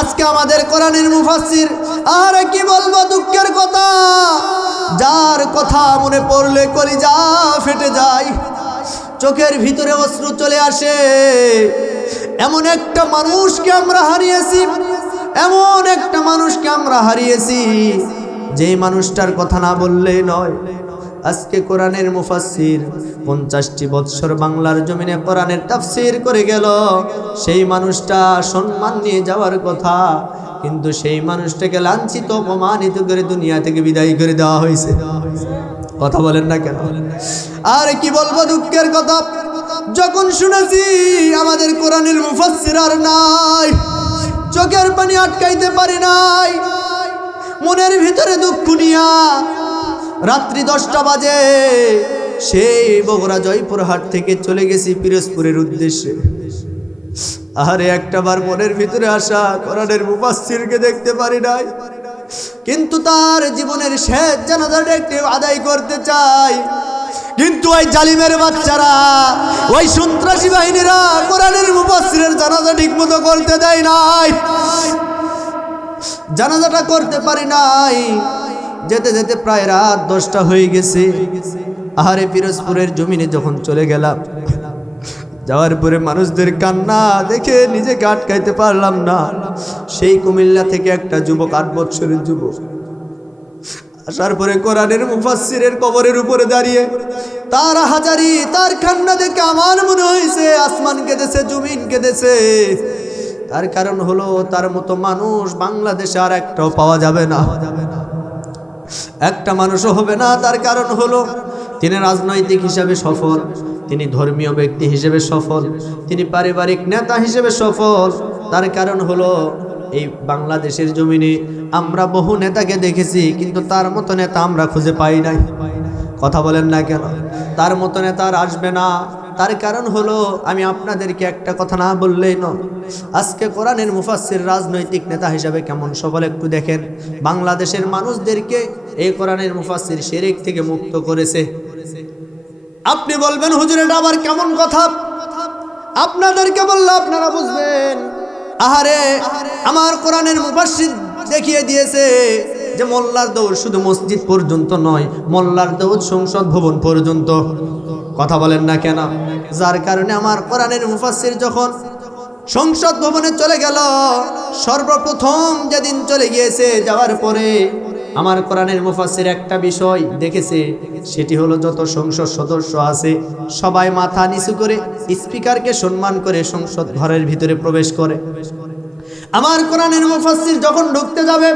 আজকে আমাদের কোরআনের মুফাসির আর কি বলব দুঃখের কথা? যার কথা মনে পড়লে করি যা ফেটে যায়, চোখের ভিতরে অশ্রু চলে আসে। এমন একটা মানুষকে আমরা হারিয়েছি, এমন একটা মানুষকে আমরা হারিয়েছি, যেই মানুষটার কথা না বললেই নয়। আজকে কোরআনের মুফাসির পঞ্চাশটি বৎসর বাংলার জমিনে কোরআনের তাফসির করে গেল। সেই মানুষটা সম্মান নিয়ে যাওয়ার কথা, কিন্তু সেই মানুষটাকে লাঞ্ছিত, অপমানিত করে দুনিয়া থেকে বিদায় করে দেওয়া হয়েছে। কথা বলেন না কেন? আর কি বলব দুঃখের কথা? যখন শুনেছি আমাদের কোরআনের মুফাসসির আর নাই, চোখের পানি আটকাইতে পারি নাই, মনের ভিতরে দুঃখ নিয়া রাত্রি দশটা বাজে। সেই বগুড়া জয়পুরহাট থেকে চলে গেছি পিরোজপুরের উদ্দেশ্যে। আরে একটা বার মনের ভিতরে আসা, কোরআনের মুফাসসিরকে দেখতে পারি নাই। কিন্তু তার জীবনের শেষ জানাজাটা একটু আদায় করতে চাই। কিন্তু ওই জালিমের বাচ্চারা, ওই সন্ত্রাসী বাহিনীরা কোরআনের মুফাসসিরের জানাজা ঠিক মতো করতে দেয় নাই। জানাজাটা করতে পারি নাই। যেতে যেতে প্রায় রাত দশটা হয়ে গেছে। আহারে পিরোজপুরের জমিনে যখন চলে গেলাম, যাওয়ার পরে মানুষদের কান্না দেখে নিজেকে আটকাইতে পারলাম না। সেই কুমিল্লা থেকে একটা যুবক, আট বৎসরের যুবক, আসার পরে কোরআনের মুফাসসিরের কবরের উপরে দাঁড়িয়ে তার হাজারি, তার কান্না দেখে আমার মনে হয়েছে, আসমান কেঁদেছে, জমিন কেঁদেছে। তার কারণ হলো, তার মতো মানুষ বাংলাদেশে আর একটাও পাওয়া যাবে না। একটা মানুষও হবে না, তার কারণ হলো তিনি রাজনৈতিক হিসাবে সফল, তিনি ধর্মীয় ব্যক্তি হিসেবে সফল, তিনি পারিবারিক নেতা হিসেবে সফল। তার কারণ হলো এই বাংলাদেশের জমিনে আমরা বহু নেতাকে দেখেছি, কিন্তু তার মতো নেতা আমরা খুঁজে পাই নাই। কথা বলেন না কেন? তার মতো নেতা আর আসবে না। তার কারণ হলো, আমি আপনাদেরকে একটা কথা না বললেই ন আজকে কোরআনের মুফাসসির রাজনৈতিক নেতা হিসাবে কেমন সফল একটু দেখেন। বাংলাদেশের মানুষদেরকে এই কোরআনের মুফাসসির শেরেক থেকে মুক্ত করেছে। আপনি বলবেন, হুজুর, এটা আবার কেমন কথা? আপনাদেরকে বললে আপনারা বুঝবেন। আহারে, আমার কোরআনের মুফাসসির দেখিয়ে দিয়েছে যে মোল্লার দৌড় শুধু মসজিদ পর্যন্ত নয়, মোল্লার দৌড় সংসদ ভবন পর্যন্ত। কথা বলেন না কেন? যার কারণে আমার কোরআনের মুফাসসির যখন সংসদ ভবনে চলে গেল, সর্বপ্রথম যেদিন চলে গিয়েছে যাওয়ার পরে আমার কোরআনের মুফাসসির একটা বিষয় দেখেছে, সেটি হলো যত সংসদ সদস্য আছে, সবাই মাথা নিচু করে স্পিকারকে সম্মান করে সংসদ ঘরের ভিতরে প্রবেশ করে। আমার কোরআনের মুফাসসির যখন ঢুকতে যাবে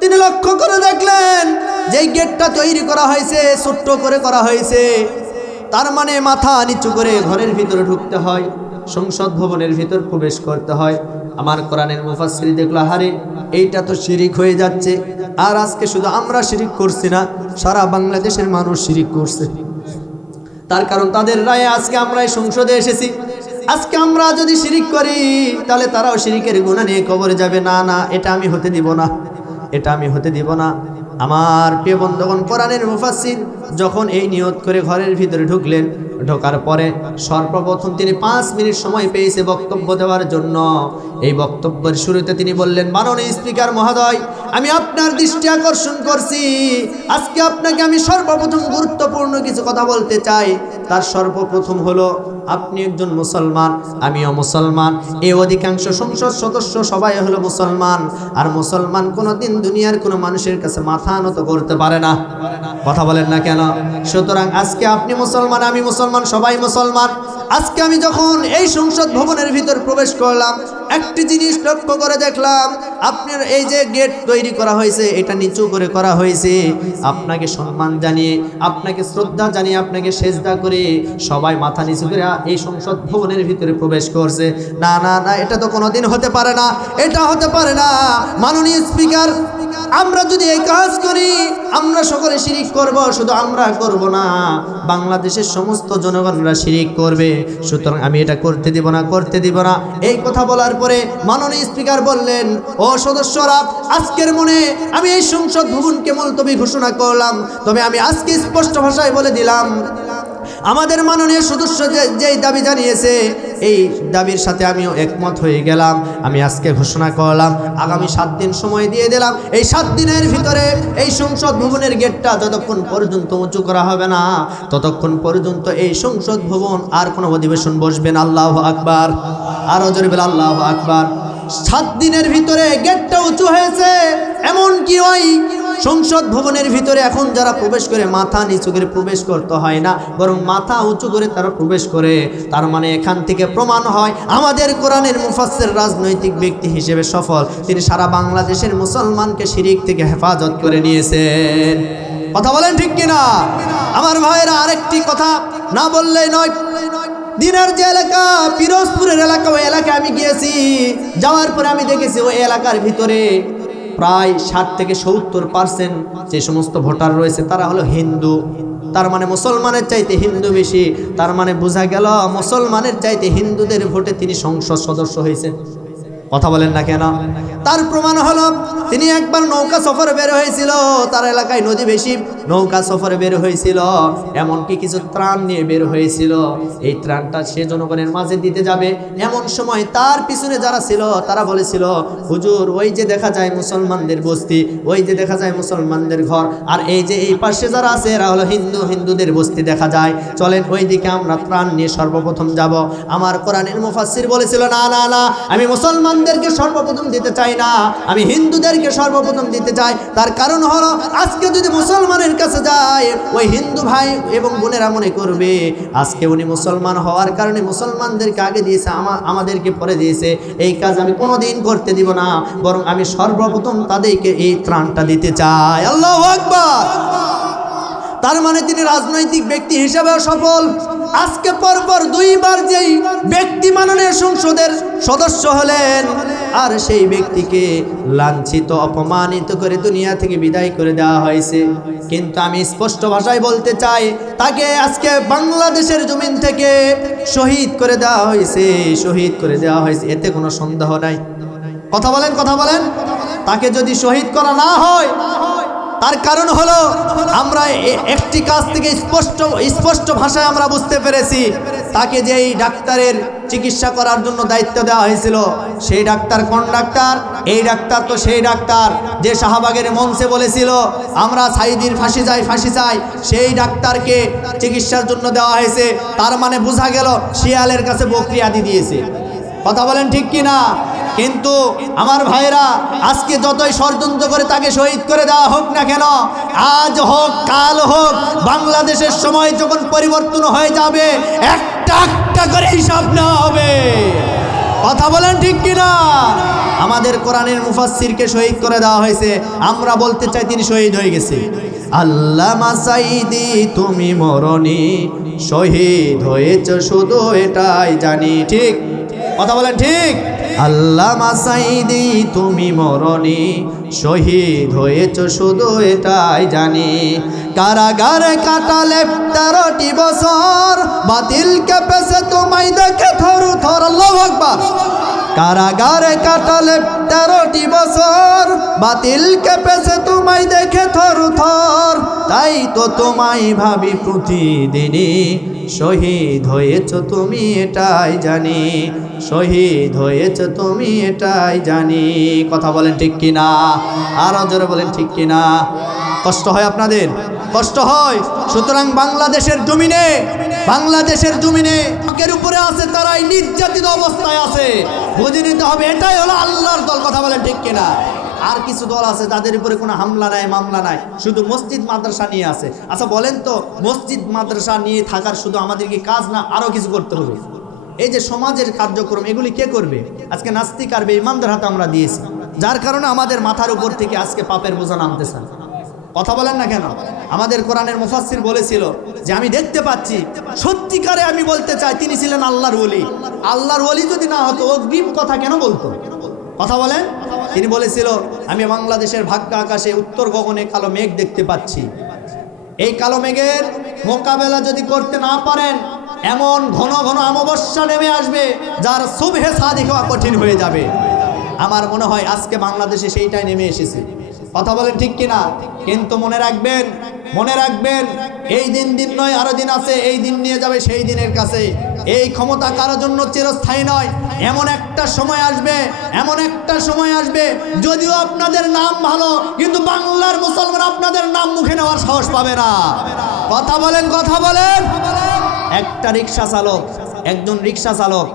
তিনি লক্ষ্য করে দেখলেন, যেই গেটটা তৈরি করা হয়েছে, ছোট্ট করে করা হয়েছে, তার মানে মাথা নিচু করে ঘরের ভিতরে ঢুকতে হয়, সংসদ ভবনের ভিতর প্রবেশ করতে হয়। আমার কোরআনের মুফাসসির দেখল হারে এইটা তো শিরিক হয়ে যাচ্ছে। আর আজকে শুধু আমরা শিরিক করছি না, সারা বাংলাদেশের মানুষ শিরিক করছে। তার কারণ তাদের রায়ে আজকে আমরা এই সংসদে এসেছি। আজকে আমরা যদি শিরিক করি, তাহলে তারাও শিরিকের গুণা নিয়ে কবরে যাবে। না না, এটা আমি হতে দিব না। এটা আমি হতে দিব না। আমার প্রিয় বন্ধুগণ, কোরআনের মুফাসসির যখন এই নিয়ত করে ঘরের ভিতরে ঢুকলেন ঢোকার পরে সর্বপ্রথম তিনি পাঁচ মিনিট সময় পেয়েছে বক্তব্য দেওয়ার জন্য। এই বক্তব্যের শুরুতে তিনি বললেন, মাননীয় স্পিকার মহোদয়, আমি আপনার দৃষ্টি আকর্ষণ করছি। আজকে আপনাকে আমি সর্বপ্রথম গুরুত্বপূর্ণ কিছু কথা বলতে চাই। তার সর্বপ্রথম হলো, আপনি একজন মুসলমান, আমিও মুসলমান। এই অধিকাংশ সংসদ সদস্য সবাই হলো মুসলমান। আর মুসলমান কোনোদিন দুনিয়ার কোনো মানুষের কাছে মাথা নত করতে পারে না। কথা বলেন না কেন? সুতরাং আজকে আপনি মুসলমান, আমি মুসলমান। সবাই মুসলমান। আজকে আমি যখন এই সংসদ ভবনের ভিতর প্রবেশ করলাম একটি জিনিস লক্ষ্য করে দেখলাম, আপনার এই যে গেট তৈরি করা হয়েছে, এটা নিচু করে করা হয়েছে। আপনাকে সম্মান জানিয়ে, আপনাকে শ্রদ্ধা জানিয়ে, আপনাকে সেজদা করে সবাই মাথা নিচু করে এই সংসদ ভবনের ভিতরে প্রবেশ করছে। না না না, এটা তো কোনোদিন হতে পারে না। এটা হতে পারে না। মাননীয় স্পিকার, আমরা যদি এই কাজ করি, আমরা সকলে শিরিক করব, শুধু আমরা করব না, বাংলাদেশের সমস্ত জনগণরা শিরিক করবে। সুতরাং আমি এটা করতে দিব না, করতে দিব না। এই কথা বলার পরে মাননীয় স্পিকার বললেন, ও সদস্যরা, আজকের মনে আমি এই সংসদ ভবনকে মুলতবি ঘোষণা করলাম। তবে আমি আজকে স্পষ্ট ভাষায় বলে দিলাম আমাদের মাননীয় সদস্য যেই দাবি জানিয়েছে, এই দাবির সাথে আমিও একমত হয়ে গেলাম। আমি আজকে ঘোষণা করলাম, আগামী সাত দিন সময় দিয়ে দিলাম। এই সাত দিনের ভিতরে এই সংসদ ভবনের গেটটা যতক্ষণ পর্যন্ত উঁচু করা হবে না। ততক্ষণ পর্যন্ত এই সংসদ ভবন আর কোনো অধিবেশন বসবেন আল্লাহ আকবার। আর জোরে বলে আল্লাহ আকবার। সাত দিনের ভিতরে গেটটা উঁচু হয়েছে এমন কি ওই সংসদ ভবনের ভিতরে এখন যারা প্রবেশ করে, মাথা নিচু করে প্রবেশ করতে হয় না, বরং মাথা উঁচু করে তারা প্রবেশ করে। তার মানে এখান থেকে প্রমাণ হয়, আমাদের কোরআনের মুফাসসির রাজনৈতিক ব্যক্তি হিসেবে সফল। তিনি সারা বাংলাদেশের মুসলমানকে শিরিক থেকে হেফাজত করে নিয়েছেন। কথা বলেন ঠিক কিনা? আমার ভাইয়েরা, আরেকটি কথা না বললেই নয়। দিনের যে এলাকা, পিরোজপুরের এলাকা, ওই এলাকায় আমি গিয়েছি। যাওয়ার পরে আমি দেখেছি ওই এলাকার ভিতরে প্রায় ষাট থেকে সত্তর পার্সেন্ট যে সমস্ত ভোটার রয়েছে, তারা হলো হিন্দু। তার মানে মুসলমানের চাইতে হিন্দু বেশি। তার মানে বোঝা গেল, মুসলমানের চাইতে হিন্দুদের ভোটে তিনি সংসদ সদস্য হয়েছেন। কথা বলেন না কেন? তার প্রমাণ হলো, তিনি একবার নৌকা সফরে বের হয়েছিল, তার এলাকায় নদী বেশি, নৌকা সফরে বের হয়েছিল, এমনকি কিছু ত্রাণ নিয়ে বের হয়েছিল। এই ত্রাণটা সে জনগণের মাঝে দিতে যাবে। এমন সময় তার পিছনে যারা ছিল, তারা বলেছিল, হুজুর, ওই যে দেখা যায় মুসলমানদের বস্তি, ওই যে দেখা যায় মুসলমানদের ঘর, আর এই যে এই পাশে যারা আছে, এরা হলো হিন্দু, হিন্দুদের বস্তি দেখা যায়। চলেন ওই দিকে আমরা ত্রাণ নিয়ে সর্বপ্রথম যাব। আমার কোরআনের মুফাসসির বলেছিল, না না না, আমি মুসলমানদেরকে সর্বপ্রথম দিতে চাই না, আমি হিন্দুদেরকে সর্বপ্রথম দিতে চাই। তার কারণ হলো, আজকে যদি মুসলমানের কাছে যায়, ওই হিন্দু ভাই এবং বোনেরা মনে করবে, আজকে উনি মুসলমান হওয়ার কারণে মুসলমানদেরকে আগে দিয়েছে, আমা- আমাদেরকে পরে দিয়েছে। এই কাজ আমি কোনোদিন করতে দিব না, বরং আমি সর্বপ্রথম তাদেরকে এই ত্রাণটা দিতে চাই। আল্লাহ আকবার! তার মানে তিনি রাজনৈতিক ব্যক্তি হিসাবেও সফল। আজকে পরপর দুইবার যেই ব্যক্তি মাননীয় সংসদের সদস্য হলেন, আর সেই ব্যক্তিকে লাঞ্ছিত, অপমানিত করে দুনিয়া থেকে বিদায় করে দেওয়া হয়েছে। কিন্তু আমি স্পষ্ট ভাষায় বলতে চাই, তাকে আজকে বাংলাদেশের জমিন থেকে শহীদ করে দেওয়া হয়েছে, শহীদ করে দেওয়া হয়েছে। এতে কোনো সন্দেহ নাই। কথা বলেন কথা বলেন। তাকে যদি শহীদ করা না হয় তার কারণ হলো আমরা একটি কাজ থেকে স্পষ্ট স্পষ্ট ভাষায় আমরা বুঝতে পেরেছি। তাকে যে এই ডাক্তারের চিকিৎসা করার জন্য দায়িত্ব দেওয়া হয়েছিল, সেই ডাক্তার কোন ডাক্তার? এই ডাক্তার তো সেই ডাক্তার যে শাহবাগের মঞ্চে বলেছিল, আমরা সাইদির ফাঁসি যাই ফাঁসি চাই। সেই ডাক্তারকে চিকিৎসার জন্য দেওয়া হয়েছে। তার মানে বোঝা গেল শিয়ালের কাছে বকরি আদি দিয়েছে। কথা বলেন ঠিক কি না কিন্তু আমার ভাইরা আজকে যতই ষড়যন্ত্র করে তাকে শহীদ করে দেওয়া হোক না কেন, আজ হোক, কাল হোক, বাংলাদেশের সময় যখন পরিবর্তন হয়ে যাবে, একটা একটা করে হিসাব নেওয়া হবে। কথা বলেন ঠিক কিনা? আমাদের কোরআনের মুফাসসিরকে শহীদ করে দেওয়া হয়েছে, আমরা বলতে চাই তিনি শহীদ হয়ে গেছে। আল্লাহ মাসাইদি তুমি মরণী শহীদ হয়েছ, শুধু এটাই জানি, ঠিক কথা বলেন ঠিক? আল্লাহ মাসাইদি তুমি মরণি শহীদ হয়েছ, শুধু এটাই জানি। কারাগারে কাটালে তেরোটি বছর বাতিল কেঁপেছে তোমায় দেখে থরু থর, আল্লাহ আকবার। কারাগারে কাটালে তেরোটি বছর। বাতিল কেঁপেছে তোমায় দেখে থর থর। তাই তো তোমায় ভাবি প্রতিদিনই। শহীদ হয়েছ তুমি এটাই জানি। শহীদ হয়েছ তুমি এটাই জানি। কথা বলেন ঠিক কিনা? আরও জোরে বলেন ঠিক কিনা? কষ্ট হয় আপনাদের? কষ্ট হয়। সুতরাং বাংলাদেশের জমিনে বাংলাদেশের জমিনে হকের উপরে আছে, তারাই নির্যাতিত অবস্থায় আছে। বুঝে নিতে হবে, এটাই হলো আল্লাহর দল, কথা বলেন ঠিক কিনা? আর কিছু দল আছে যাদের উপরে কোনো হামলা নাই, মামলা নাই, শুধু মসজিদ, মাদ্রাসা নিয়ে আছে। আচ্ছা বলেন তো, মসজিদ, মাদ্রাসা নিয়ে থাকার শুধু আমাদেরকে কাজ না আরও কিছু করতে হবে? এই যে সমাজের কার্যক্রম, এগুলি কে করবে? আজকে নাস্তিক আর বেঈমানদের হাতে আমরা দিয়েছি। যার কারণে আমাদের মাথার উপর থেকে আজকে পাপের বোঝা নামতেছে। কথা বলেন না কেন? আমাদের কোরআনের মুফাসসির বলেছিল যে আমি দেখতে পাচ্ছি, সত্যিকারে আমি বলতে চাই তিনি ছিলেন আল্লাহর ওলি। আল্লাহর ওলি যদি না হতো, অগ্রিম কথা কেন বলতো? কথা বলেন? তিনি বলেছিল, আমি বাংলাদেশের ভাগ্য আকাশে, উত্তর গগনে কালো মেঘ দেখতে পাচ্ছি। এই কালো মেঘের মোকাবেলা যদি করতে না পারেন, এমন ঘন ঘন অমাবস্যা নেমে আসবে, যার শুভে সাদি হওয়া কঠিন হয়ে যাবে। আমার মনে হয় আজকে বাংলাদেশে সেইটাই নেমে এসেছে। কথা বলেন ঠিক কিনা? কিন্তু মনে রাখবেন মনে রাখবেন, এই দিন দিন নয়, আরও দিন আছে, এই দিন নিয়ে যাবে সেই দিনের কাছে। এই ক্ষমতা কারোর জন্য চিরস্থায়ী নয়। এমন একটা সময় আসবে, এমন একটা সময় আসবে, যদিও আপনাদের নাম ভালো, কিন্তু বাংলার মুসলমান আপনাদের নাম মুখে নেওয়ার সাহস পাবে না। কথা বলেন কথা বলেন। একটা রিক্সা চালক, একজন রিক্সা চালক,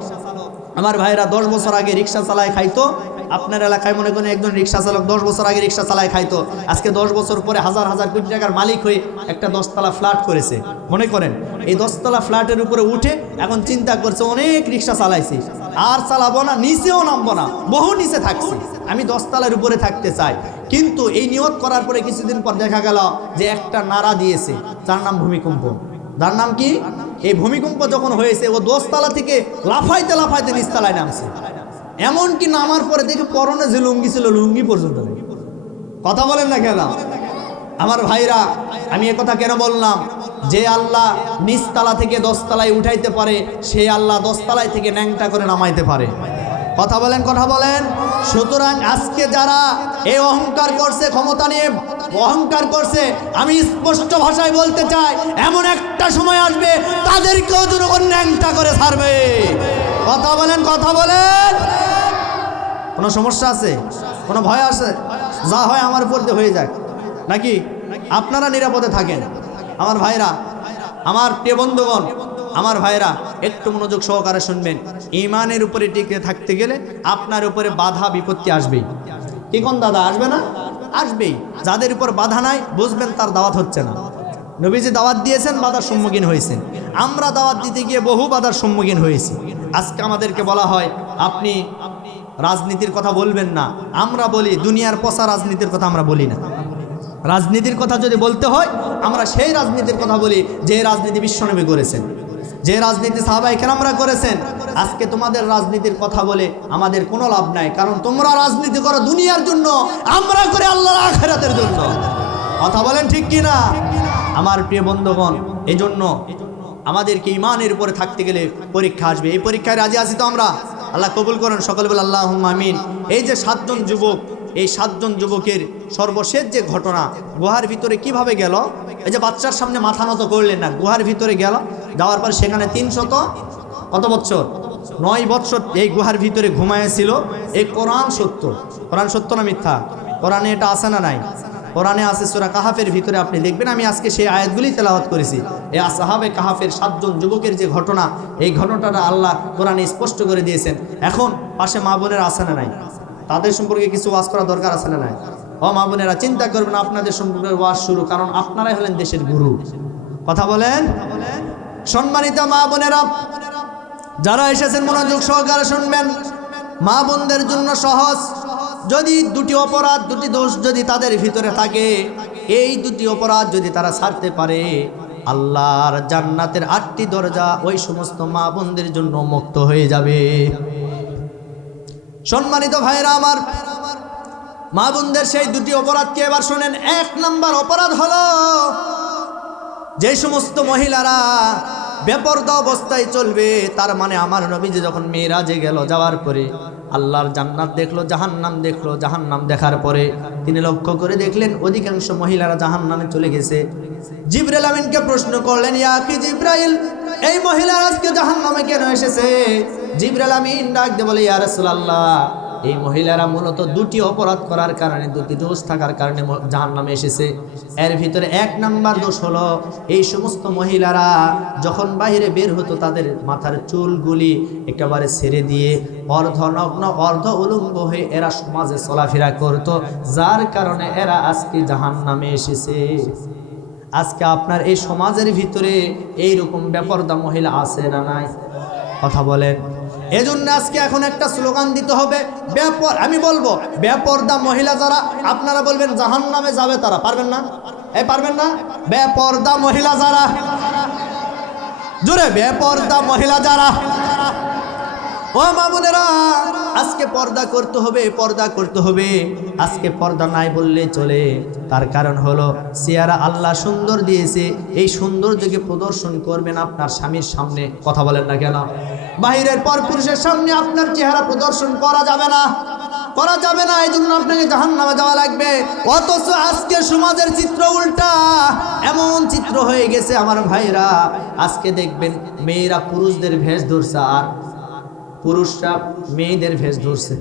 আমার ভাইরা দশ বছর আগে রিক্সা চালায় খাইতো। আপনার এলাকায় মনে করেন একজন রিক্সা চালক দশ বছর আগে রিক্সা চালায় খাইতো। আজকে দশ বছর পরে হাজার হাজার কোটি টাকার মালিক হয়ে একটা দশতলা ফ্ল্যাট করেছে। মনে করেন? এই দশতলা ফ্ল্যাটের উপরে উঠে এখন চিন্তা করছে অনেক রিক্সা চালাইছি। আর চালাবো না, নিচেও নামবো না, বহু নিচে থাকছি। আমি দশতলার উপরে থাকতে চাই। কিন্তু এই নিয়ত করার পরে কিছুদিন পর দেখা গেল যে একটা নাড়া দিয়েছে। যার নাম ভূমিকম্প। যার নাম কি? এই ভূমিকম্প যখন হয়েছে, ও দোস্তলা থেকে লাফাইতে লাফাইতে নিচতলায় নামছে। এমনকি নামার পরে দেখে পরনে যে লুঙ্গি ছিল, লুঙ্গি পর্যন্ত কথা বলেন না কেন? আমার ভাইরা, আমি কথা কেন বললাম? যে আল্লাহ নিচতলা থেকে দশতলায় উঠাইতে পারে, সে আল্লাহ দশতলায় থেকে ন্যাংটা করে নামাইতে পারে। কথা বলেন কথা বলেন। সুতরাং আজকে যারা এই অহংকার করছে, ক্ষমতা নিয়ে অহংকার করছে, আমি স্পষ্ট ভাষায় বলতে চাই, এমন একটা সময় আসবে, তাদেরকেও দুরকম ন্যাংটা করে ছাড়বে। কথা বলেন কথা বলেন। কোনো সমস্যা আছে? কোনো ভয় আছে? যা হয় আমার উপর হয়ে যায় নাকি? আপনারা নিরাপদে থাকেন। আমার ভাইরা, আমার প্রিয় বন্ধুগণ, আমার ভাইরা, একটু মনোযোগ সহকারে শুনবেন। ইমানের উপরে টিকে থাকতে গেলে আপনার উপরে বাধা, বিপত্তি আসবেই। কি কোন দাদা, আসবে না? আসবেই। যাদের উপর বাধা নাই, বুঝবেন তার দাওয়াত হচ্ছে না। নবীজি দাওয়াত দিয়েছেন, বাধার সম্মুখীন হয়েছেন। আমরা দাওয়াত দিতে গিয়ে বহু বাধার সম্মুখীন হয়েছি। আজকে আমাদেরকে বলা হয়, আপনি রাজনীতির কথা বলবেন না। আমরা বলি, দুনিয়ার পচা রাজনীতির কথা আমরা বলি না। রাজনীতির কথা যদি বলতে হয়, আমরা সেই রাজনীতির কথা বলি যে রাজনীতি বিশ্বনবী করেছেন। যে রাজনীতি সাহাবাই কেরামরা করেছেন। আজকে তোমাদের রাজনীতির কথা বলে আমাদের কোনো লাভ নাই। কারণ তোমরা রাজনীতি করো দুনিয়ার জন্য, আমরা করে আল্লাহর আখেরাতের জন্য। কথা বলেন ঠিক কি না আমার প্রিয় বন্ধুগণ এই জন্য আমাদেরকে ইমানের উপরে থাকতে গেলে পরীক্ষা আসবে। এই পরীক্ষায় রাজি আছি তো আমরা? আল্লাহ কবুল করেন, সকল বলে আল্লাহ আমিন। এই যে সাতজন যুবক, এই সাতজন যুবকের সর্বশেষ যে ঘটনা, গুহার ভিতরে কীভাবে গেল? এই যে বাচ্চার সামনে মাথা নত করলেন না, গুহার ভিতরে গেল। যাওয়ার পর সেখানে তিনশত কত বছর নয় বছর এই গুহার ভিতরে ঘুমাইছিল এই কোরআন সত্য। কোরআন সত্য না মিথ্যা? কোরআনে এটা আছে না নাই? কোরআনে আছে সুরা কাহাফের ভিতরে আপনি দেখবেন, আমি আজকে সেই আয়াতগুলি তেলাওয়াত করেছি। এই আসাহাবে কাহাফের সাতজন যুবকের যে ঘটনা, এই ঘটনাটা আল্লাহ কোরআনে স্পষ্ট করে দিয়েছেন। এখন পাশে মা বোনের আছে না নাই? তাদের সম্পর্কে কিছু ওয়াজ করা দরকার আছে না নাই? ও মা বোনেরা, চিন্তা করবেন আপনাদের সম্পর্কে ওয়াজ শুরু, কারণ আপনারাই হলেন দেশের গুরু। কথা বলেন? সম্মানিত মা বোনেরা, যারা এসেছেন মনোযোগ সহকারে শুনবেন, মা বোনদের জন্য সহজ। যদি দুটি অপরাধ, দুটি দোষ যদি তাদের ভিতরে থাকে, এই দুটি অপরাধ যদি তারা ছাড়তে পারে, আল্লাহর জান্নাতের আটটি দরজা ওই সমস্ত মা বোনদের জন্য মুক্ত হয়ে যাবে। সম্মানিত ভাইরা আমার, মা বোনদের সেই দুটি অপরাধকে এবার শোনেন? এক নাম্বার অপরাধ হলো, যে সমস্ত মহিলারা বেপরদা অবস্থায় চলবে, তার মানে আমার নবীজি যখন মেয়েরাজে গেল, যাওয়ার পরে আল্লাহর জান্নাত দেখল, জাহান্নাম দেখল। জাহান্নাম দেখার পরে তিনি লক্ষ্য করে দেখলেন, অধিকাংশ মহিলারা জাহান্নামে চলে গেছে। জিব্রাইল আমিনকে প্রশ্ন করলেন ইয়াকি জিব্রাইল, এই মহিলারা আজকে জাহান্নামে কেন এসেছে? জিব্রাইল আমিন ডাক দিয়ে বলে, ইয়া রাসূলুল্লাহ এই মহিলারা মূলত দুটি অপরাধ করার কারণে, দুটি দোষ থাকার কারণে জাহান নামে এসেছে। এর ভিতরে এক নাম্বার দোষ হলো, এই সমস্ত মহিলারা যখন বাইরে বের হতো, তাদের মাথার চুলগুলি একেবারে ছেড়ে দিয়ে অর্ধনগ্ন, অর্ধ উলঙ্গ হয়ে এরা সমাজে চলাফেরা করত, যার কারণে এরা আজকে জাহান নামে এসেছে। আজকে আপনার এই সমাজের ভিতরে এই রকম বেপরদা মহিলা আছে না নাই? কথা বলেন। এজন্য আজকে এখন একটা স্লোগান দিতে হবে, ব্যাপর, আমি বলব বেপর্দা মহিলা যারা, আপনারা বলবেন জাহান নামে যাবে তারা, পারবেন না? এই পারবেন না? বেপর্দা মহিলা যারা, জোরে বেপর্দা মহিলা যারা। ও মামুনেরা, আজকে পর্দা করতে হবে, পর্দা করতে হবে। আজকে পর্দা নাই বললে চলে। তার কারণ হলো সিয়ারা আল্লাহ সুন্দর দিয়েছে, এই সৌন্দর্যকে প্রদর্শন করবেন আপনার স্বামীর সামনে। কথা বলেন না কেন? বাহিরের পর পুরুষের সামনে আপনার চেহারা প্রদর্শন করা যাবে না। করা যাবে না এই জন্য আপনাকে জাহান নামে যাওয়া লাগবে। অথচ আজকে সমাজের চিত্র উল্টা। এমন চিত্র হয়ে গেছে আমার ভাইরা। আজকে দেখবেন মেয়েরা পুরুষদের ভেষ ধরছে আর পুরুষরা মেয়েদের ভেষ ধরছে।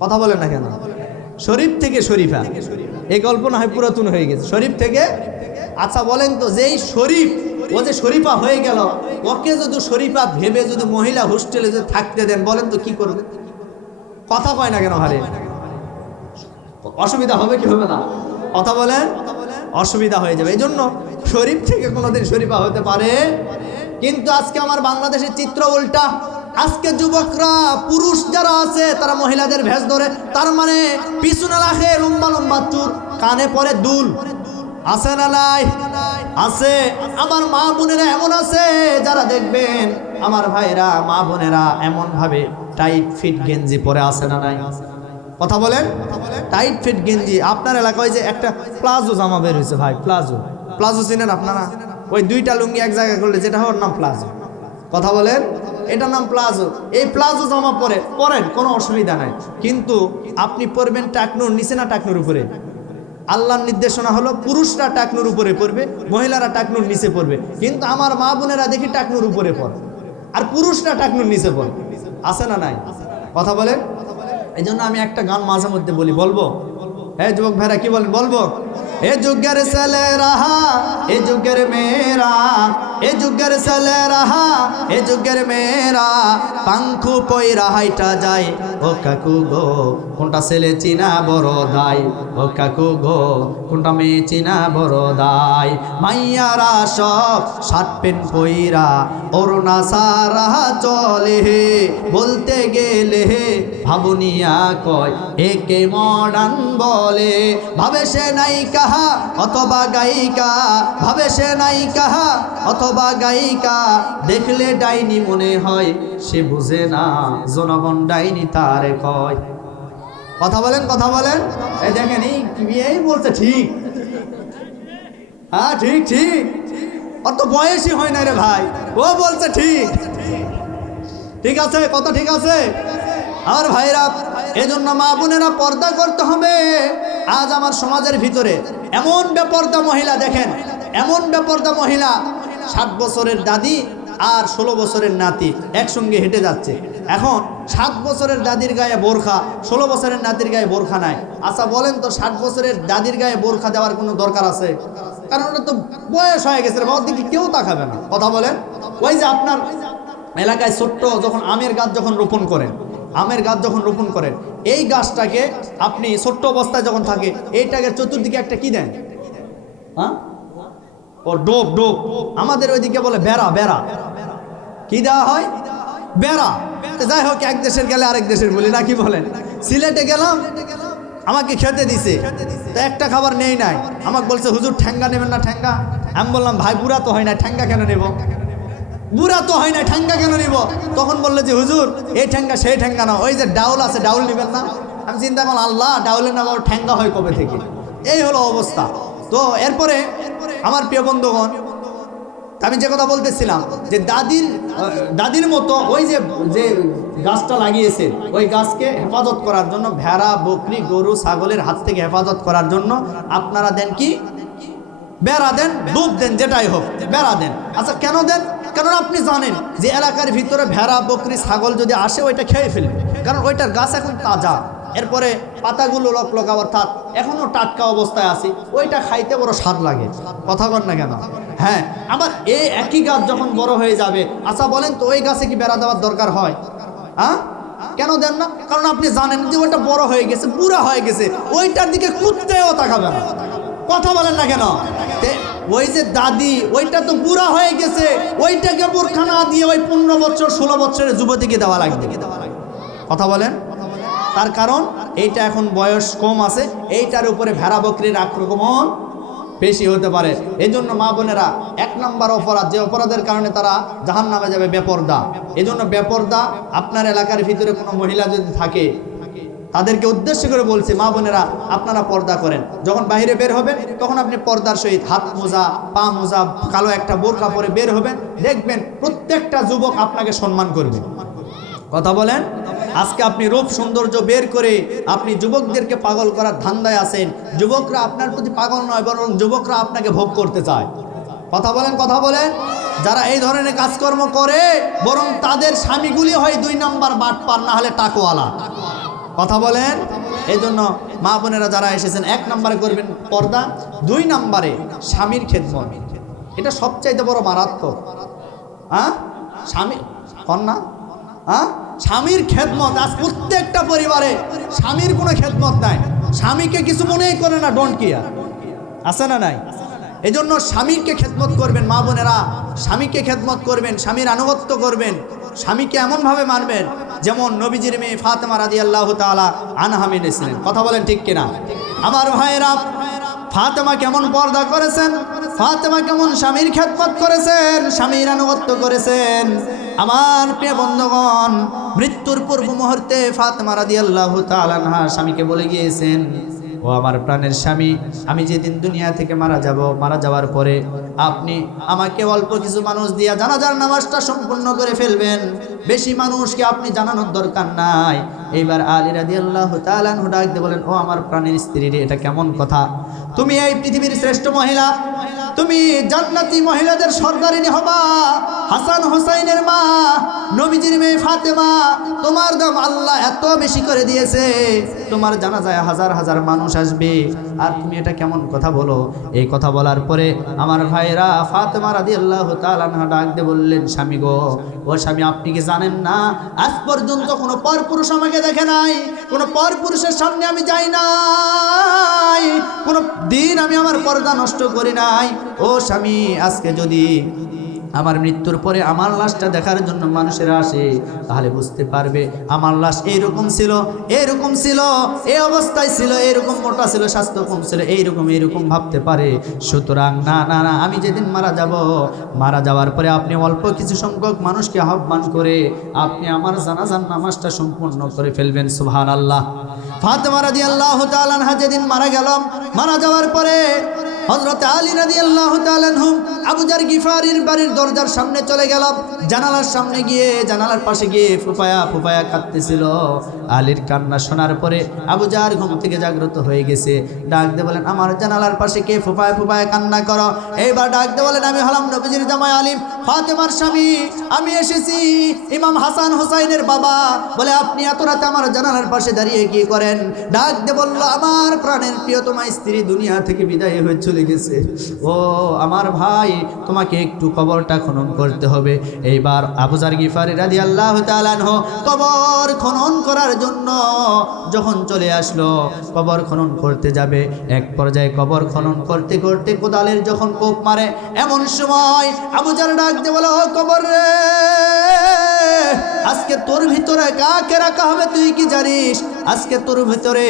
কথা বলেন না কেন? শরীফ থেকে শরীফা। এই গল্প না হয় পুরাতন হয়ে গেছে। শরীফ থেকে? আচ্ছা বলেন তো, যেই শরীফ ও যে শরীফা হয়ে গেল, ওকে যদি শরীফা ভেবে যদি মহিলা হোস্টেলে যদি থাকতে দেন, বলেন তো কি করবে? কথা কয় না কেন হারে? অসুবিধা হবে কি হবে না? কথা বলেন, অসুবিধা হয়ে যাবে। এই জন্য শরীফ থেকে কোনোদিন শরীফা হতে পারে। কিন্তু আজকে আমার বাংলাদেশের চিত্র উল্টা। আজকে যুবকরা, পুরুষ যারা আছে, তারা মহিলাদের ভেস ধরে। তার মানে পিছনে রাখে লম্বা লম্বা চুল, কানে পরে দুল। আছে না আছে, আমার মা বোনেরা এমন আছে, যারা দেখবেন আমার ভাইরা মা বোনেরা এমন ভাবে টাইট ফিট গেঞ্জি পরে আছে না নাই? কথা বলেন? টাইট ফিট গেঞ্জি, আপনার এলাকায় যে একটা প্লাজো জামা বের হয়েছে ভাই, প্লাজো। প্লাজো চিনেন আপনারা? ওই দুইটা লুঙ্গি এক জায়গায় করলে যেটা হওয়ার নাম প্লাজো। কথা বলেন? এটার নাম প্লাজো। এই প্লাজো জামা পরে, পরেন, কোনো অসুবিধা নাই। কিন্তু আপনি পরবেন টাকনুর, নিচে না টাকনুর উপরে? আল্লাহর নির্দেশনা হলো পুরুষরা টাকনুর উপরে পড়বে, মহিলারা টাকনুর নিচে পড়বে। কিন্তু আমার মা বোনেরা দেখি টাকনুর উপরে পড়ে। আর পুরুষরা টাকনুর নিচে পড়ে। আছে না নাই? কথা বলেন? এই জন্য আমি একটা গান মাঝে মধ্যে বলি, বলব? হ্যাঁ যুবক ভাইরা, কি বলেন? বলব? এ যুগের ছেলে রাহা এ যুগের মেয়েরা, এ যুগের ছেলে রাহা এ যুগের মেয়েরা পাঙ্খু পয়রা হাইটা যায়। ও কাকু গো, কোনটা ছেলে চিনা বড় দায় ও কাকু গো, কোনটা মেয়ে চিনা বড় দায় মাইয়ারা সব শার্ট প্যান্ট পইরা, অরুণা সারা চলে হে। বলতে গেলে হে, ভাবুনিয়া কয়, একে মডার্ন বলে। ভাবে সে নাই কাহা? অথবা গায়িকা? ভাবে সে নাই কাহা? অথবা গায়িকা? দেখলে ডাইনি মনে হয়, সে বুঝে না। জনগণ ডাইনি তারে কয়। কথা বলেন কথা বলেন। এই দেখেন, এই এই বলছে ঠিক। হ্যাঁ ঠিক ঠিক। অত বয়সই হয় না রে ভাই। ও বলছে ঠিক। ঠিক আছে কত ঠিক আছে? আর ভাইরা, এজন্য মা বোনেরা পর্দা করতে হবে। আজ আমার সমাজের ভিতরে এমন বেপর্দা মহিলা দেখেন, এমন বেপর্দা মহিলা, সাত বছরের দাদি আর ষোলো বছরের নাতি একসঙ্গে হেঁটে যাচ্ছে। এখন সাত বছরের দাদির গায়ে বোরখা, ষোলো বছরের নাতির গায়ে বোরখা নাই। আচ্ছা বলেন তো ষাট বছরের দাদির গায়ে বোরখা দেওয়ার কোনো দরকার আছে? কারণ ওটা তো বয়স হয়ে গেছে বাবার দিকে কেউ তাকাবে না। কথা বলেন? ওই যে আপনার এলাকায় ছোট্ট যখন আমের গাছ যখন রোপণ করেন আমের গাছ যখন রোপণ করেন, এই গাছটাকে আপনি ছোট্ট অবস্থায় যখন থাকে, এইটাকে চতুর্দিকে একটা কি দেন? হ্যাঁ? ও, ডোব ডোব। আমাদের ওইদিকে বলে বেড়া বেড়া। কি দেওয়া হয়? বেড়া। যাই হোক, এক দেশের গেলে আরেক দেশের বলি, না কি বলেন? সিলেটে গেলাম, আমাকে খেতে দিছে। তো একটা খাবার নেই নাই। আমাকে বলছে, হুজুর, ঠ্যাঙ্গা নেবেন না ঠ্যাঙ্গা? আমি বললাম, ভাই, বুড়া তো হয় না, ঠ্যাঙ্গা কেন নেব? বুড়া তো হয় না, ঠ্যাঙ্গা কেন নিব? তখন বলল যে, হুজুর, এই ঠ্যাঙ্গা সেই ঠ্যাঙ্গা না, ওই যে ডাউল আছে, ডাউল নেবেন না। আমি চিন্তা করলাম, আল্লাহ, ডাউলের নাম আবার ঠ্যাঙ্গা হয় কবে থেকে? এই হলো অবস্থা। তো এরপরে আমার প্রিয় বন্ধুগণ, আমি যে কথা বলতেছিলাম, যে দাদির দাদির মতো ওই যে যে গাছটা লাগিয়েছে, ওই গাছকে হেফাজত করার জন্য, ভেড়া, বকরি, গরু, ছাগলের হাত থেকে হেফাজত করার জন্য আপনারা দেন কি? বেড়া দেন ডুব দেন, যেটাই হোক, বেড়া দেন। আচ্ছা কেন দেন? কারণ আপনি জানেন যে এলাকার ভিতরে ভেড়া, বকরি, ছাগল যদি আসে, ওইটা খেয়ে ফেলবে। কারণ ওইটার গাছ এখন তাজা। এরপরে পাতাগুলো লক লক অর্থাৎ এখনও টাটকা অবস্থায় আছে, ওইটা খাইতে বড় স্বাদ লাগে। কথা বল না কেন? হ্যাঁ আবার এই একই গাছ যখন বড় হয়ে যাবে আচ্ছা বলেন তো, ওই গাছে কি বেড়া দেওয়ার দরকার হয়? হ্যাঁ? কেন দেন না? কারণ আপনি জানেন যে ওইটা বড় হয়ে গেছে পুরা হয়ে গেছে, ওইটার দিকে কুত্তেও তাকাবে না। কথা বলেন না কেন? ওই যে দাদি, ওইটা তো বুড়া হয়ে গেছে। ওইটাকে বোরখা না দিয়ে ওই পনেরো বছর, ষোলো বছরের যুবতীকে দেওয়া লাগবে। কথা বলেন? তার কারণ, এইটা এখন বয়স কম আছে, এইটার উপরে ভেড়া বকরির আক্রমণ বেশি হতে পারে। এই জন্য মা বোনেরা, এক নম্বর অপরাধ, যে অপরাধের কারণে তারা জাহান নামে যাবে, বেপর্দা। এই জন্য বেপর্দা, আপনার এলাকার ভিতরে কোনো মহিলা যদি থাকে তাদেরকে উদ্দেশ্য করে বলছি, মা বোনেরা, আপনারা পর্দা করেন। যখন বাইরে বের হবেন, তখন আপনি পর্দার সহিত হাত মোজা, পা মোজা, কালো একটা বোরকা পরে বের হবেন, দেখবেন প্রত্যেকটা যুবক আপনাকে সম্মান করবে। কথা বলেন? আজকে আপনি রূপ সৌন্দর্য বের করে আপনি যুবকদেরকে পাগল করার ধান্দায় আছেন। যুবকরা আপনার প্রতি পাগল নয়, বরং যুবকরা আপনাকে ভোগ করতে চায়। কথা বলেন কথা বলেন? যারা এই ধরনের কাজকর্ম করে, বরং তাদের স্বামীগুলি হয় দুই নাম্বার বাটপার, না হলে টাকওয়ালা। কথা বলেন। এই জন্য মা বোনেরা যারা এসেছেন, এক নম্বরে করবেন পর্দা, দুই নম্বরে স্বামীর খেদমত। এটা সবচাইতে বড় মারাত্মক। হ্যাঁ? স্বামী, কন্যা? হ্যাঁ? স্বামীর খেদমত, আজ প্রত্যেকটা পরিবারে স্বামীর কোনো খেদমত নাই। স্বামীকে কিছু মনেই করে না ডোন্ট কেয়ার আছে না নাই? এই জন্য স্বামীকে খেদমত করবেন, মা বোনেরা। স্বামীকে খেদমত করবেন, স্বামীর আনুগত্য করবেন। স্বামীকে এমনভাবে মানবেন যেমন নবীজির মেয়ে ফাতেমা রাদি আল্লাহ তালা আনহা মেনেছিলেন। কথা বলেন ঠিক কিনা? আমার ভাইয়েরা, ফাতেমা কেমন পর্দা করেছেন? ফাতেমা কেমন স্বামীর খেদমত করেছেন? স্বামীর আনুগত্য করেছেন? আমার প্রিয় বন্ধুগণ, মৃত্যুর পূর্ব মুহূর্তে ফাতেমা রাদি আল্লাহ তালানহা স্বামীকে বলে গিয়েছেন, ও আমার প্রাণের স্বামী, আমি যেদিন দুনিয়া থেকে মারা যাব, মারা যাওয়ার পরে আপনি আমাকে অল্প কিছু মানুষ দিয়া জানাজার নামাজটা সম্পূর্ণ করে ফেলবেন। বেশি মানুষকে আপনি জানানোর দরকার নাই। এইবার আলী রাদি আল্লাহ তালানহু ডাক বলেন, ও আমার প্রাণের স্ত্রী এটা কেমন কথা? তুমি এই পৃথিবীর শ্রেষ্ঠ মহিলা। তুমি জান্নাতি মহিলাদের সর্দারিনী হবা। হাসান হোসাইনের মা, নবীজির মেয়ে ফাতেমা, তোমার দাম আল্লাহ এত বেশি করে দিয়েছে। তোমার জানা যায় হাজার হাজার মানুষ আসবে। আর তুমি এটা কেমন কথা বলো? এই কথা বলার পরে আমার ভাইরা ফাতেমা রাদি আল্লাহ তালানহা ডাক দিয়ে বললেন, স্বামী গো, ও স্বামী, আপনি কি জানেন না? আজ পর্যন্ত কোনো পরপুরুষ আমাকে দেখে নাই। কোনো পরপুরুষের সামনে আমি যাই নাই। কোনো দিন আমি আমার পর্দা নষ্ট করি নাই। ও স্বামী, আজকে যদি আমার মৃত্যুর পরে আমার লাশটা দেখার জন্য মানুষেরা আসে, তাহলে বুঝতে পারবে আমার লাশ এইরকম ছিল এইরকম ছিল, এই অবস্থায় ছিল, এইরকম মোটা ছিল, স্বাস্থ্য কম ছিল, এইরকম এইরকম ভাবতে পারে। সুতরাং না না না, আমি যেদিন মারা যাব, মারা যাওয়ার পরে আপনি অল্প কিছু সংখ্যক মানুষকে আহ্বান করে আপনি আমার জানাজান নামাজটা সম্পূর্ণ করে ফেলবেন সুহান আল্লাহ ফাতেমা রাদি আল্লাহ যেদিন মারা গেল, মারা যাওয়ার পরে হজরত আলী রাদি আল্লাহ তালানহুম আবুজার গিফারির বাড়ির দরজার সামনে চলে গেল। জানালার সামনে গিয়ে জানালার পাশে গিয়ে ফুপায়া ফুপায়া কাঁদতেছিল। আলীর কান্না শোনার পরে আবুজার ঘুম থেকে জাগ্রত হয়ে গেছে। ডাক দে বলেন, আমার জানালার পাশে কে ফুপায়া ফুপায়া কান্না করো? এইবার ডাক দে বলেন, আমি হলাম নবীজির জামাই আলিম, ফাতেমার স্বামী। আমি এসেছি ইমাম হাসান হোসাইনের বাবা। বলে, আপনি এত রাতে আমার জানালার পাশে দাঁড়িয়ে কি করেন? ডাক দে বলল, আমার প্রাণের প্রিয়তমা স্ত্রী দুনিয়া থেকে বিদায় হয়ে চলে গেছে ও, আমার ভাই, তোমাকে একটু কবরটা খনন করতে হবে। এইবার আবুজার গিফারি রাজি আল্লাহ কবর খনন করার জন্য যখন চলে আসলো, কবর খনন করতে যাবে। এক পর্যায়ে কবর খনন করতে করতে কোদালের যখন কোপ মারে, এমন সময় আবুজার ডাক দিয়ে বলে কবর রে! আজকে তোর ভিতরে কাকে রাখা হবে তুই কি জানিস? আজকে তোর ভিতরে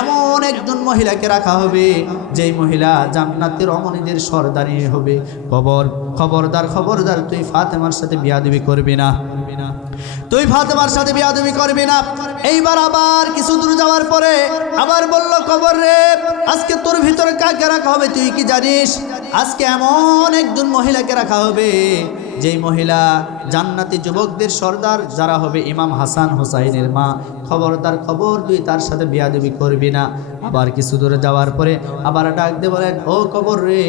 এমন একজন মহিলাকে রাখা হবে, যেই মহিলা জান্নাতের অমনিদের সর্দানি হবে। খবর, খবরদার খবরদার, তুই ফাতেমার সাথে বিয়াদবি করবি না। তুই ফাতেমার সাথে বিয়াদবি করবি না। এইবার আবার কিছু দূর যাওয়ার পরে আবার বলল, খবর রে, আজকে তোর ভিতরে কাকে রাখা হবে তুই কি জানিস? আজকে এমন একজন মহিলাকে রাখা হবে যেই মহিলা জান্নাতি যুবকদের সর্দার, যারা হবে ইমাম হাসান হোসাইনের মা, খবরদার খবর তুই তার সাথে বিয়াদবি করবি না। আবার কিছু দূরে যাওয়ার পরে আবার ডাক দিয়ে বলেন, ও কবর রে,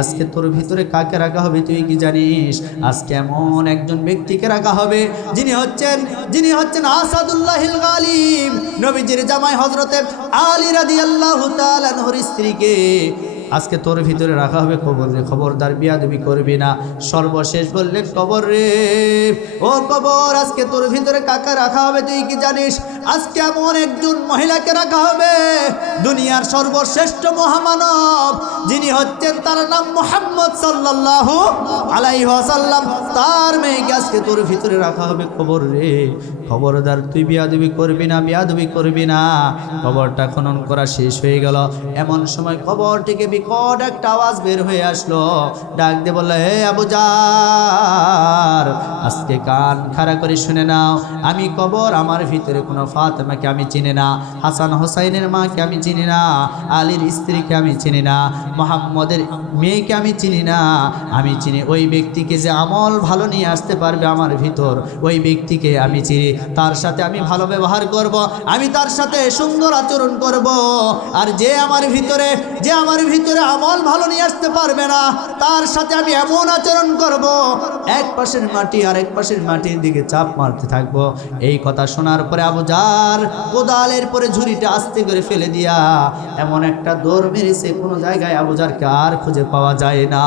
আজকে তোর ভিতরে কাকে রাখা হবে তুই কি জানিস? আজকে এমন একজন ব্যক্তিকে রাখা হবে যিনি হচ্ছেন যিনি হচ্ছেন আসাদুল্লাহিল গালিব। নবীজির জামাই হজরতে আলী তাআলা নহর স্ত্রীকে আজকে তোর ভিতরে রাখা হবে খবর রে, খবরদার বিয়াদবি করবি না। সর্বশেষ বললেন কবর রে, ও কবর আজকে তোর ভিতরে কাকা রাখা হবে তুই কি জানিস? আজকে এমন একজন মহিলাকে রাখা হবে, দুনিয়ার সর্বশ্রেষ্ঠ মহামানব, যিনি হচ্ছেন তার নাম মোহাম্মদ সাল্লাল্লাহু আলাইহি ওয়াসাল্লাম। তার মেয়েকে আজকে তোর ভিতরে রাখা হবে খবর রে। খবরদার, তুই বিয়া বিয়াদবি করবি না বিয়া বিয়াদবি করবি না। খবরটা খনন করা শেষ হয়ে গেল। এমন সময় খবরটিকে বিকট একটা আওয়াজ বের হয়ে আসলো। ডাক দিয়ে বলল হে আবু জার, আজকে কান খাড়া করে শুনে নাও। আমি কবর আমার ভিতরে কোনো ফাতেমাকে আমি চিনি না, হাসান হোসাইনের মাকে আমি চিনি না, আলীর স্ত্রীকে আমি চিনি না, মোহাম্মদের মেয়েকে আমি চিনি না। আমি চিনি ওই ব্যক্তিকে যে আমল ভালো নিয়ে আসতে পারবে আমার ভিতর, ওই ব্যক্তিকে আমি চিনি। তার সাথে আমি ভালো ব্যবহার করব, আমি তার সাথে সুন্দর আচরণ করব। আর যে আমার ভিতরে, যে আমার ভিতরে আমল ভালো নিয়ে আসতে পারবে না, তার সাথে আমি এমন আচরণ করব, এক পাশের মাটি আর এক পাশের মাটির দিকে চাপ মারতে থাকব। এই কথা শোনার পরে আবু জার কোদালের পরে ঝুড়িটা আস্তে করে ফেলে দিয়া এমন একটা দৌড় মেরেছে, কোনো জায়গায় আবু জারকে আর খুঁজে পাওয়া যায় না।